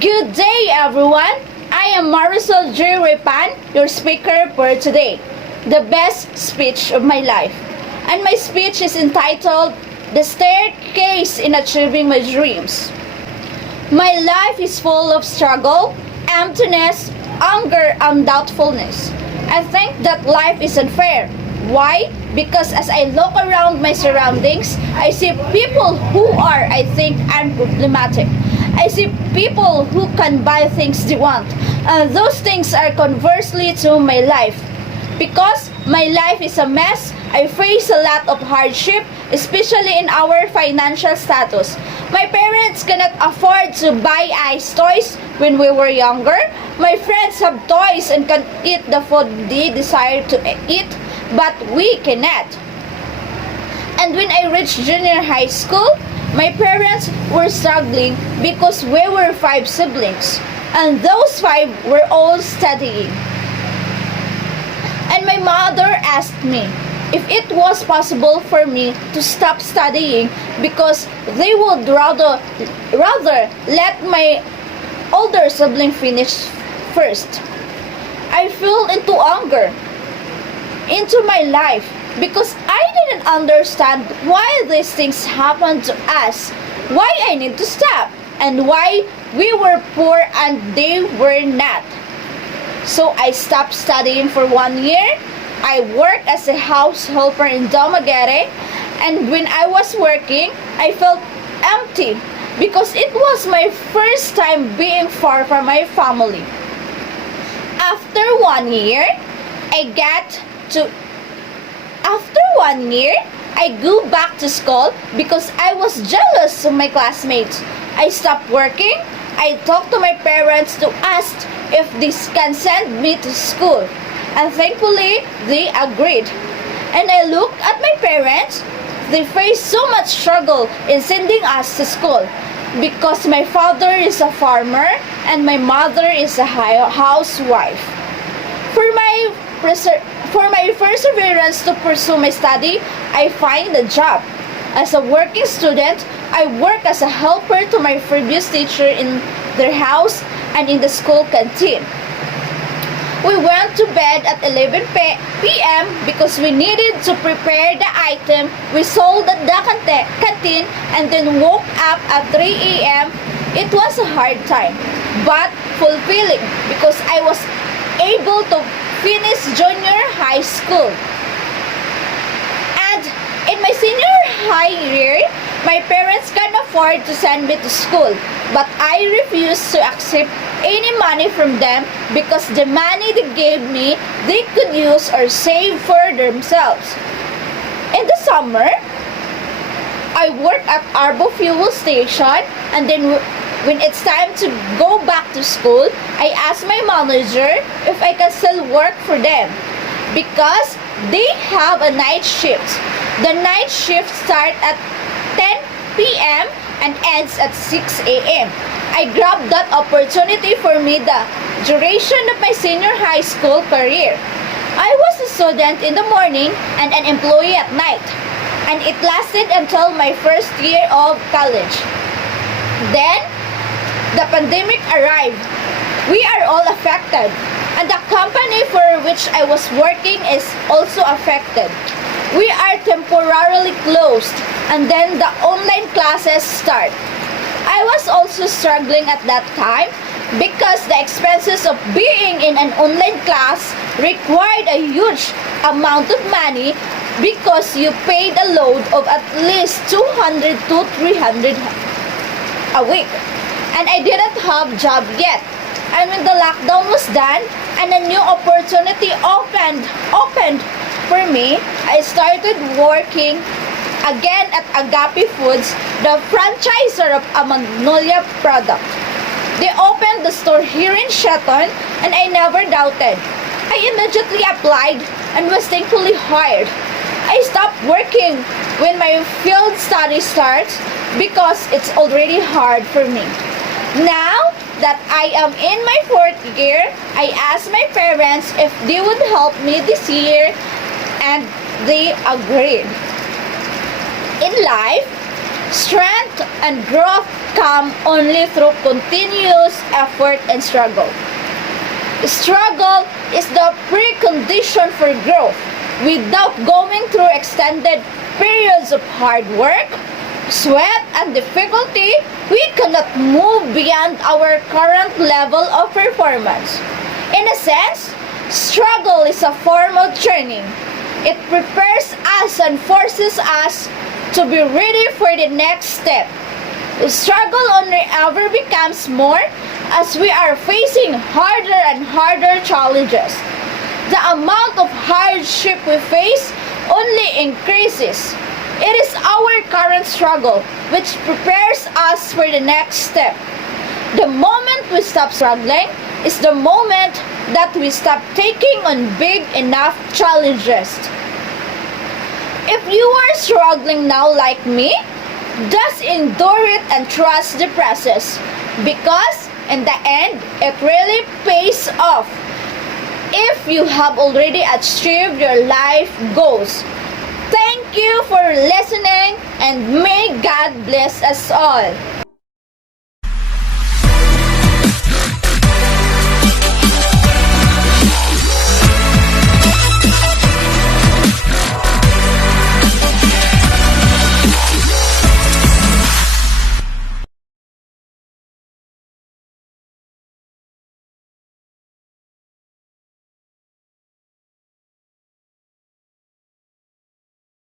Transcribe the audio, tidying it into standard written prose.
Good day, everyone. I am Marisol J. Repan, your speaker for today. The best speech of my life. And my speech is entitled The Staircase in Achieving My Dreams. My life is full of struggle, emptiness, anger, and doubtfulness. I think that life is unfair. Why? Because as I look around my surroundings, I see people who are, I think, unproblematic. I see people who can buy things they want. And those things are conversely to my life. Because my life is a mess, I face a lot of hardship, especially in our financial status. My parents cannot afford to buy ice toys when we were younger. My friends have toys and can eat the food they desire to eat, but we cannot. And when I reached junior high school, my parents were struggling because we were 5 siblings, and those 5 were all studying. And my mother asked me if it was possible for me to stop studying because they would rather let my older sibling finish first. I fell into anger into my life because I didn't understand why these things happened to us, why I need to stop, and why we were poor and they were not. So I stopped studying for 1 year. I worked as a house helper in Dumaguete, and when I was working, I felt empty because it was my first time being far from my family. After 1 year, After 1 year, I go back to school because I was jealous of my classmates. I stopped working. I talked to my parents to ask if they can send me to school. And thankfully, they agreed. And I looked at my parents. They faced so much struggle in sending us to school because my father is a farmer and my mother is a housewife. For my perseverance to pursue my study, I find a job. As a working student, I work as a helper to my previous teacher in their house and in the school canteen. We went to bed at 11 p.m. because we needed to prepare the item we sold at the canteen and then woke up at 3 a.m. It was a hard time, but fulfilling because I was able to finish junior high school. And in my senior high year, my parents can afford to send me to school, but I refused to accept any money from them because the money they gave me, they could use or save for themselves. In the summer, I work at Arbo Fuel Station, and then when it's time to go back to school, I asked my manager if I can still work for them because they have a night shift. The night shift starts at 10 p.m. and ends at 6 a.m. I grabbed that opportunity for me the duration of my senior high school career. I was a student in the morning and an employee at night, and it lasted until my first year of college. Then, the pandemic arrived. We are all affected, and the company for which I was working is also affected. We are temporarily closed, and then the online classes start. I was also struggling at that time because the expenses of being in an online class required a huge amount of money because you paid a load of at least 200 to 300 a week. And I didn't have job yet. And when the lockdown was done and a new opportunity opened for me, I started working again at Agape Foods, the franchisor of a Magnolia product. They opened the store here in Sheton, and I never doubted. I immediately applied and was thankfully hired. I stopped working when my field study starts because it's already hard for me. Now that I am in my 4th year, I asked my parents if they would help me this year, and they agreed. In life, Strength and growth come only through continuous effort and struggle. Struggle is the precondition for growth. Without going through extended periods of hard work, sweat, and difficulty, we cannot move beyond our current level of performance. In a sense, struggle is a form of training. It prepares us and forces us to be ready for the next step. Struggle only ever becomes more as we are facing harder and harder challenges. The amount of hardship we face only increases. It is our current struggle which prepares us for the next step. The moment we stop struggling is the moment that we stop taking on big enough challenges. If you are struggling now like me, just endure it and trust the process, because in the end, it really pays off if you have already achieved your life goals. Thank you for listening, and may God bless us all.